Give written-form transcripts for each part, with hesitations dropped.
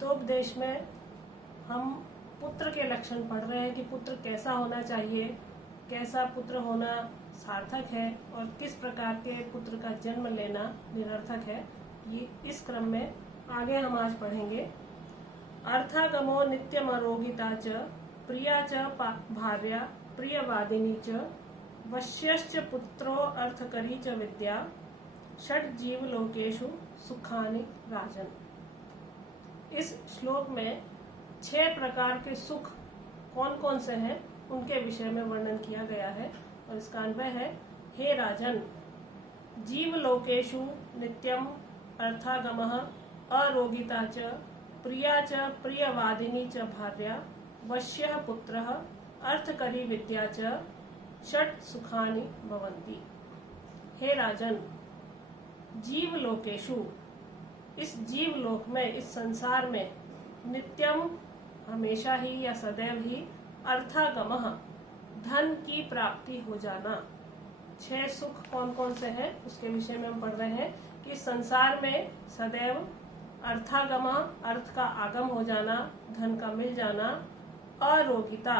हितोपदेश में हम पुत्र के लक्षण पढ़ रहे हैं कि पुत्र कैसा होना चाहिए, कैसा पुत्र होना सार्थक है और किस प्रकार के पुत्र का जन्म लेना निरर्थक है। ये इस क्रम में आगे हम आज पढ़ेंगे। अर्थागमो नित्यमरोगिता च प्रिया च भार्या प्रियवादिनी च वश्यश्च पुत्रो अर्थकरी च विद्या षट जीव लोकेशु सुखानि राजन। इस श्लोक में 6 प्रकार के सुख कौन कौन से हैं उनके विषय में वर्णन किया गया है और इसका अन्वय है, हे राजन, जीव लोकेशु नित्यम अर्थागमः अरोगिता च प्रिया च प्रियवादिनी च भार्या वश्यः पुत्रः अर्थकरी विद्या च षट सुखानि भवन्ति। हे राजन, जीव लोकेशु, इस जीव लोक में, इस संसार में, नित्यम हमेशा ही या सदैव ही, अर्थागमः धन की प्राप्ति हो जाना। 6 सुख कौन कौन से हैं उसके विषय में हम पढ़ रहे हैं कि संसार में सदैव अर्थागमः अर्थ का आगम हो जाना, धन का मिल जाना, अरोगिता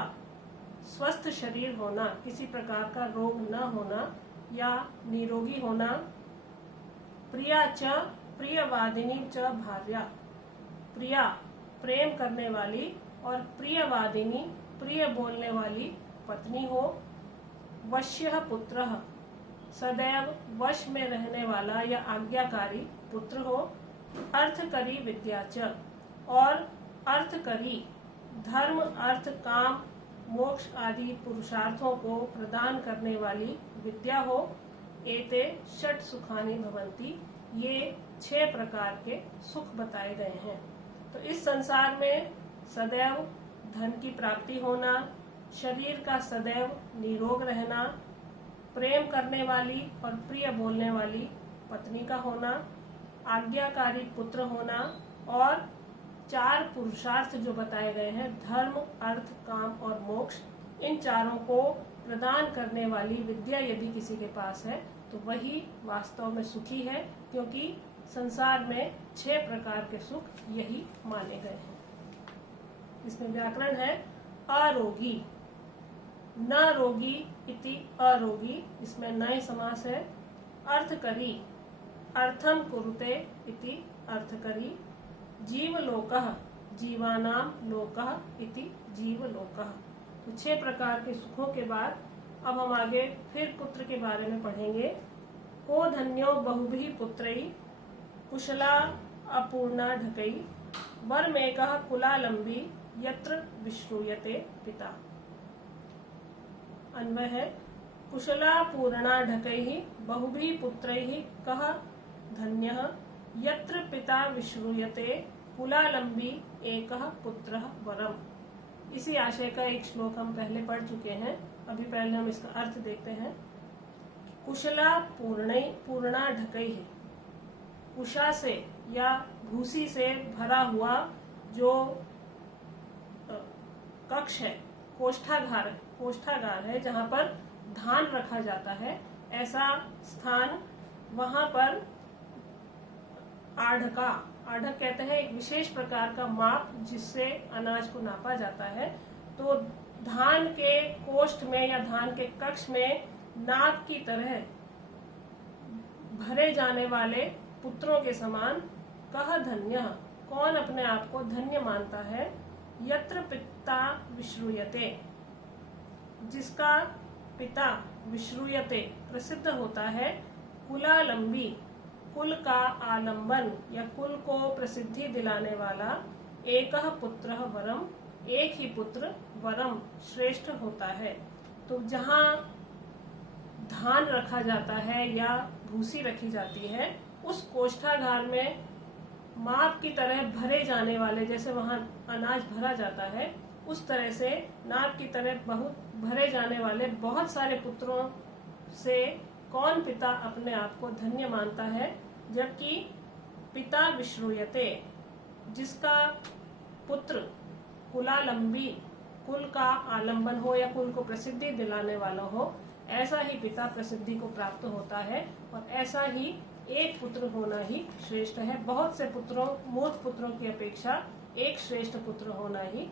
स्वस्थ शरीर होना, किसी प्रकार का रोग न होना या निरोगी होना, प्रिया च प्रियवादिनी च भार्या, प्रिया प्रेम करने वाली और प्रियवादिनी प्रिय बोलने वाली पत्नी हो, वश्यः पुत्रः सदैव वश में रहने वाला या आज्ञाकारी पुत्र हो, अर्थकरी विद्या च और अर्थकरी धर्म अर्थ काम मोक्ष आदि पुरुषार्थों को प्रदान करने वाली विद्या हो। एते षट सुखानि भवन्ति, ये 6 प्रकार के सुख बताए गए हैं। तो इस संसार में सदैव धन की प्राप्ति होना, शरीर का सदैव निरोग रहना, प्रेम करने वाली और प्रिय बोलने वाली पत्नी का होना, आज्ञाकारी पुत्र होना और 4 पुरुषार्थ जो बताए गए हैं, धर्म अर्थ काम और मोक्ष, इन चारों को प्रदान करने वाली विद्या यदि किसी के पास है तो वही वास्तव में सुखी है, क्योंकि संसार में 6 प्रकार के सुख यही माने गए हैं। इसमें व्याकरण है अरोगी, न रोगी इति अरोगी, इसमें नए समास है। अर्थकरी, अर्थम कुरुते इति अर्थकरी। जीवलोकः, जीवानाम लोकः इति जीवलोकः। तो 6 प्रकार के सुखों के बाद अब हम आगे फिर पुत्र के बारे में पढ़ेंगे। को धन्यो बहुभिः पुत्रैः कुशला अपूर्णा ढकैः वरमेकः कुलालंबी यत्र विश्रूयते पिता। अन्वय है, कुशला पूर्णा ढकैः बहुभिः पुत्रैः कः धन्यः यत्र पिता विश्रूयते कुलालंबी एकः पुत्रः वरम। इसी आशय का एक श्लोक हम पहले पढ़ चुके हैं, अभी पहले हम इसका अर्थ देखते हैं। कुशला पूर्णा ढकैः, कुशा से या भूसी से भरा हुआ जो कक्ष है, कोष्ठागार है जहाँ पर धान रखा जाता है, ऐसा स्थान, वहां पर आढ़क कहते हैं एक विशेष प्रकार का माप जिससे अनाज को नापा जाता है। तो धान के कोष्ठ में या धान के कक्ष में नाप की तरह भरे जाने वाले पुत्रों के समान कह धन्य, कौन अपने आप को धन्य मानता है, यत्र पिता विश्रूयते, जिसका पिता विश्रूयते प्रसिद्ध होता है, कुलालंबी कुल का आलंबन या कुल को प्रसिद्धि दिलाने वाला, एकः पुत्रः वरम, एक ही पुत्र वरम श्रेष्ठ होता है। तो जहाँ धान रखा जाता है या भूसी रखी जाती है, उस कोष्ठागार में माप की तरह भरे जाने वाले, जैसे वहाँ अनाज भरा जाता है उस तरह से नाप की तरह बहुत भरे जाने वाले बहुत सारे पुत्रों से कौन पिता अपने आप को धन्य मानता है, जबकि पिता विश्रूयते, जिसका पुत्र कुलालंबी कुल का आलंबन हो या कुल को प्रसिद्धि दिलाने वाला हो, ऐसा ही पिता प्रसिद्धि को प्राप्त होता है और ऐसा ही एक पुत्र होना ही श्रेष्ठ है। बहुत से पुत्रों, मूर्ख पुत्रों की अपेक्षा एक श्रेष्ठ पुत्र होना ही